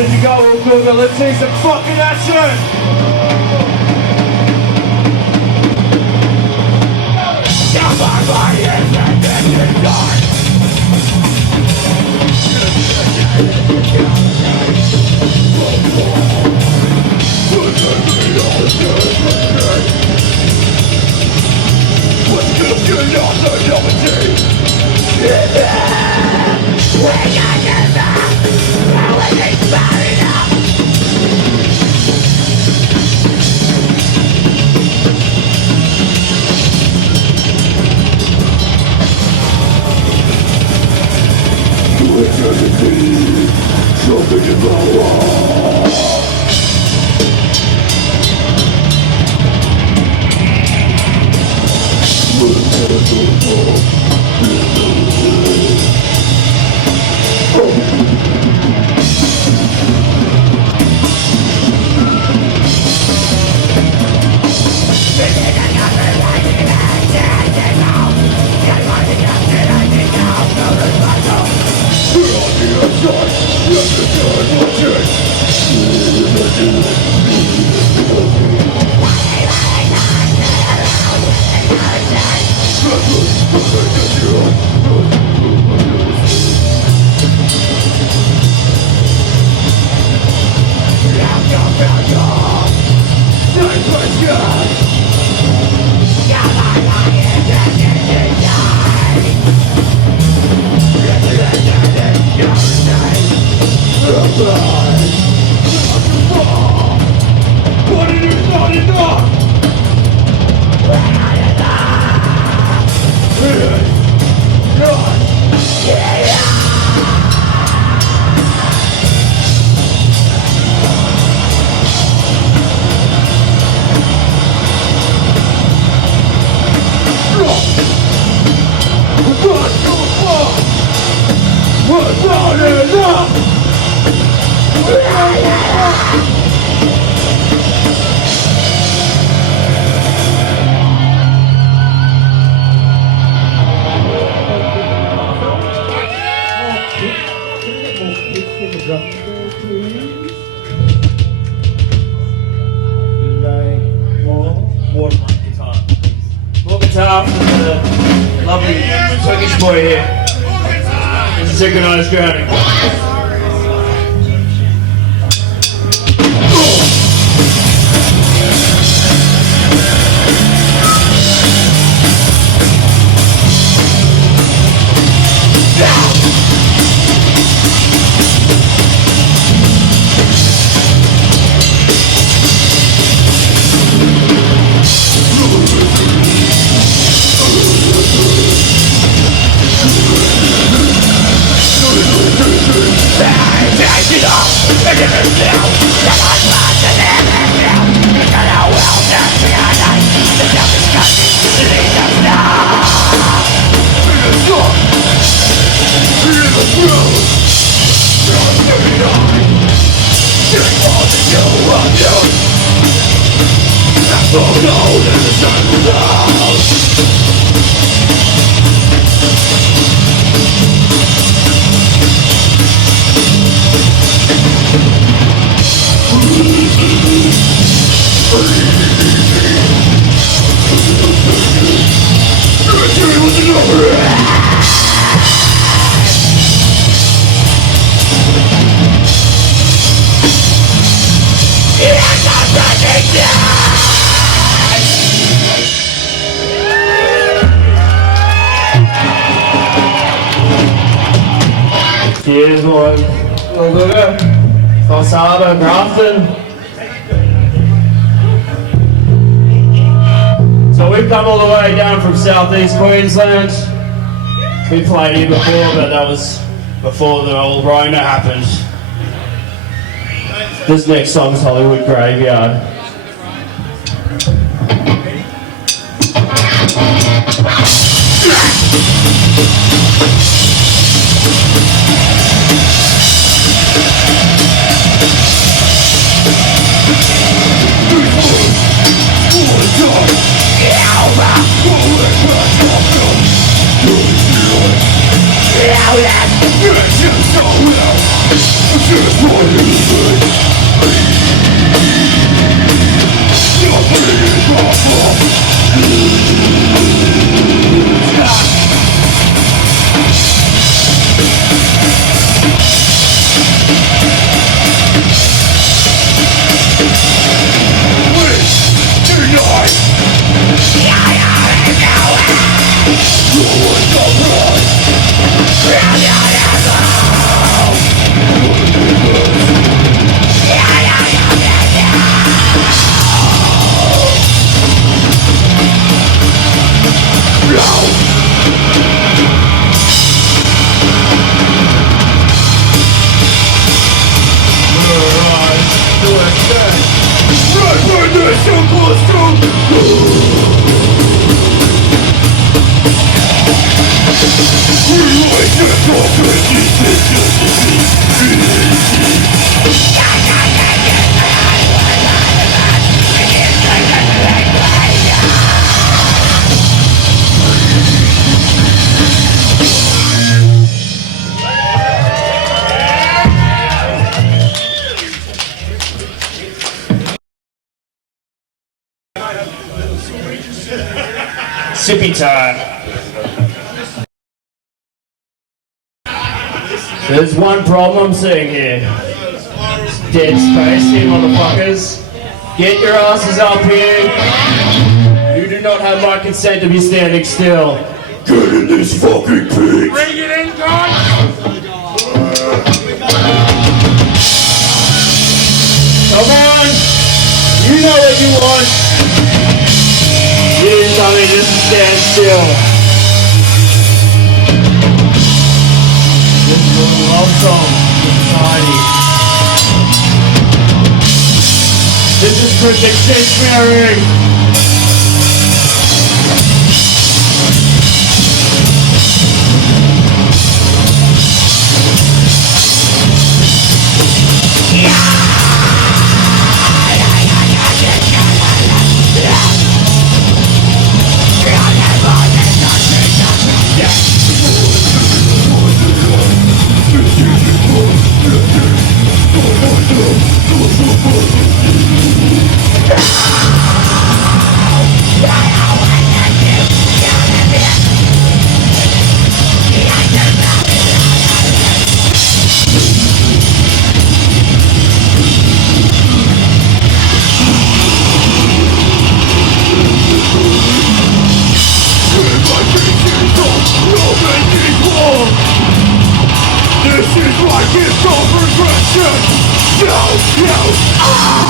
Good to go, all good, but let's see some fucking action! My body is in dark. Something in the wall. Lovely Turkish boy here. This is synchronized drowning. Cheers, boys. Coffs, Harbour, Grafton. So we've come all the way down from southeast Queensland. We played here before, but that was before the old Rona happened. This next song's Hollywood Graveyard. Just Sippy time. There's one problem I'm seeing here. Dead space here, motherfuckers. Get your asses up here. You do not have my consent to be standing still. Get in this fucking pit. Bring it in, guys. Come on. You know what you want. You didn't tell me just to stand still. This is a love song for society. This is Project Sanctuary. This is my gift of regression. No, no, no.